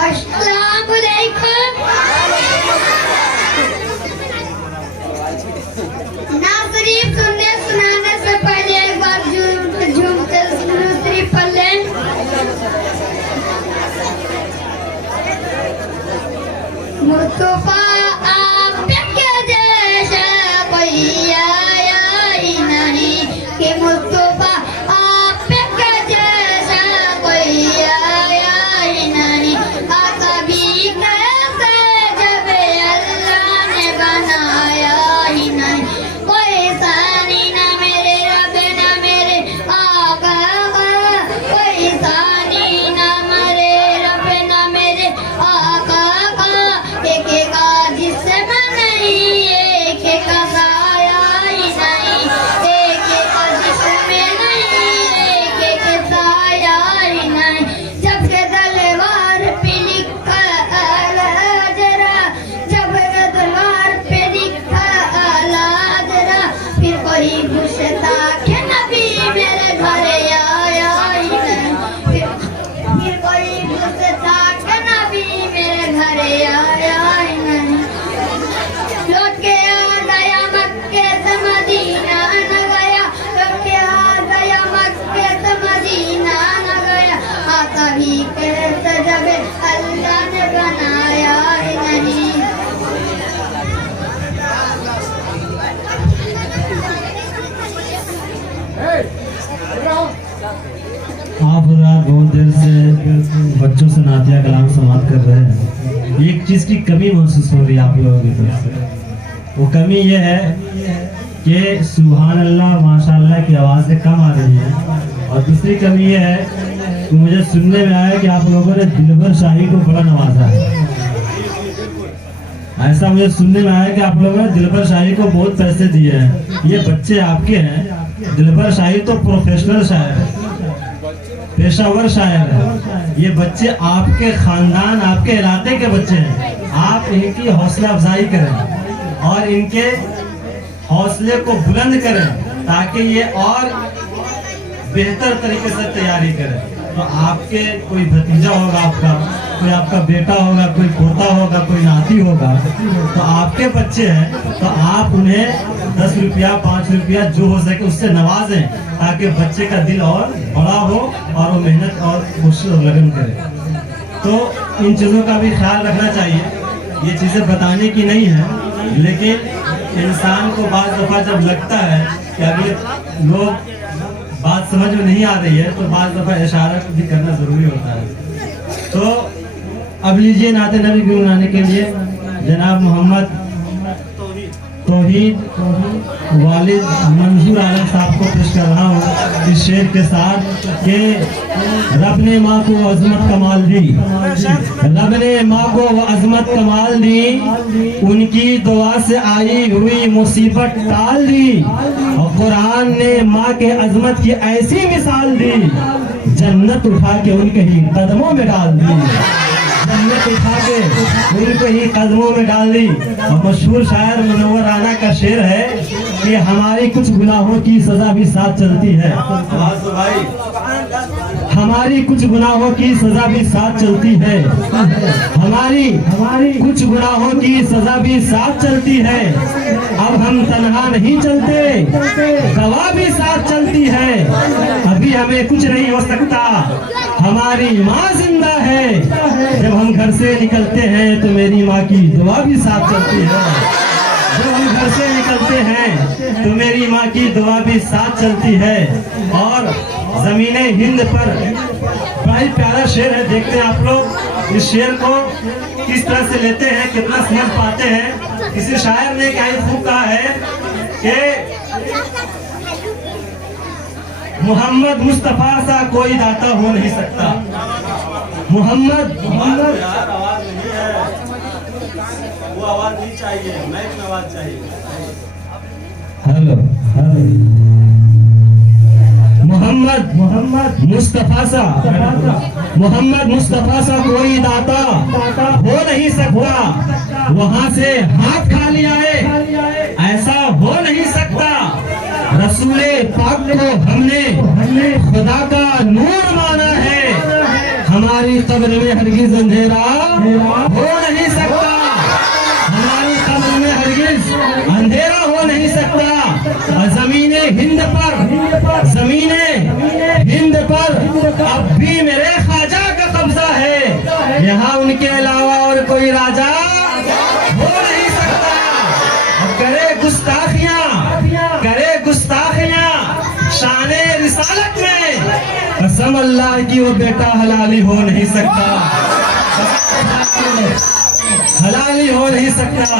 अस्सलामुअलैकुम। ना शरीफ सुनने सुनाने से पहले एक बार झूमते शरीफ पढ़ लें। मुस्तफा आपके जैसा कोई आया ही नहीं कि मुस्तफा आपके जैसा कोई आया ही नहीं। कभी कैसे जब अल्लाह ने बनाया ही नहीं। कोई सानी ना मेरे रब ना मेरे आका, कोई सानी ना मेरे रब ना मेरे आका का। एक का जिस्म नहीं, एक का साया ही नहीं। एक का जिस्म नहीं, एक साया ही नहीं। जब के तलवार पे लिखा आला जरा, जब के तलवार पे लिखा आला जरा, फिर कोई पूछता कि नबी मेरे घर आया ही नहीं। फिर कोई पूछता कि नबी मेरे घर आया ही नहीं। लौट के आ गया मक्के से मदीना न गया, लौट के आ गया मक्के से मदीना न गया। आता ही कैसे जब अल्लाह ने बनाया ही नहीं। आप रात बहुत देर से बच्चों से नातिया कलाम समाप्त कर रहे हैं। एक चीज की कमी महसूस हो रही है आप लोगों की तरफ से। वो कमी ये है कि सुभान अल्लाह माशाअल्लाह की आवाज़ कम आ रही है। और दूसरी कमी ये है कि मुझे सुनने में आया कि आप लोगों ने दिलबर शाही को बड़ा नवाजा है। ऐसा मुझे सुनने में आया कि आप लोगों ने दिलबर शाही को बहुत पैसे दिए हैं। ये बच्चे आपके हैं। दिलबर शाही तो प्रोफेशनल शायर है, पेशावर शायर है। ये बच्चे आपके खानदान आपके इलाके के बच्चे हैं। आप इनकी हौसला अफजाई करें और इनके हौसले को बुलंद करें ताकि ये और बेहतर तरीके से तैयारी करें। तो आपके कोई भतीजा होगा, आपका कोई आपका बेटा होगा, कोई पोता होगा, कोई नाती होगा, तो आपके बच्चे हैं तो आप उन्हें 10 रुपया 5 रुपया जो हो सके उससे नवाजें ताकि बच्चे का दिल और बड़ा हो और वो मेहनत और कोशिश और लगन करे। तो इन चीज़ों का भी ख्याल रखना चाहिए। ये चीज़ें बताने की नहीं है, लेकिन इंसान को बाज़ दफ़ा जब लगता है कि अगले लोग बात समझ में नहीं आ रही है तो बाज़ दफ़ा इशारा भी करना ज़रूरी होता है। तो अब लीजिए नाते नबी गुनगुनाने के लिए जनाब मोहम्मद तौहीद वालिद मंजूर आलम साहब को पेश कर रहा हूँ इस शेर के साथ कि रब ने माँ को अजमत कमाल दी, रब ने माँ को अजमत कमाल दी, उनकी दुआ से आई हुई मुसीबत टाल दी। और कुरान ने माँ के अजमत की ऐसी मिसाल दी, जन्नत उठा के उनके ही कदमों में डाल दी, जन्नत उठा के उनके ही कदमों में डाल दी। और मशहूर शायर मुनव्वर राना का शेर है कि हमारी कुछ गुनाहों की सजा भी साथ चलती है, हमारी कुछ गुनाहों की सजा भी साथ चलती है, हमारी कुछ गुनाहों की सजा भी साथ चलती है। अब हम तन्हा नहीं चलते, गवाह भी साथ चलती है। अभी हमें कुछ नहीं हो सकता, हमारी माँ जिंदा है। जब हम घर से निकलते हैं तो मेरी माँ की दुआ भी साथ चलती है, जब हम घर से निकलते हैं तो मेरी माँ की दुआ भी साथ चलती है। और ज़मीने हिंद पर बड़ा ही प्यारा शेर है, देखते हैं आप लोग इस शेर को किस तरह से लेते हैं, कितना समझ पाते हैं। किसी शायर ने क्या खूब कहा है कि मोहम्मद मुस्तफा सा कोई दाता हो नहीं सकता। मोहम्मद आवाज नहीं है, वो आवाज नहीं चाहिए, मैच में आवाज चाहिए। हेलो मोहम्मद मुस्तफा सा कोई दाता हो नहीं सकता। वहाँ से हाथ खाली आए ऐसा हो नहीं सकता। रसूले पाक को हमने खुदा का नूर माना है, हमारे हमारी कब्र में हरगिज अंधेरा हो नहीं सकता, हमारी कब्र में हरगिज अंधेरा हो नहीं सकता। और ज़मीने हिंद पर अब भी मेरे ख्वाजा का कब्जा है, यहाँ उनके अलावा और कोई राजा हो नहीं सकता। करे गुस्ताखियां शाने रिसालत में, कसम अल्लाह की वो बेटा हलाली हो नहीं सकता, हलाली हो नहीं सकता।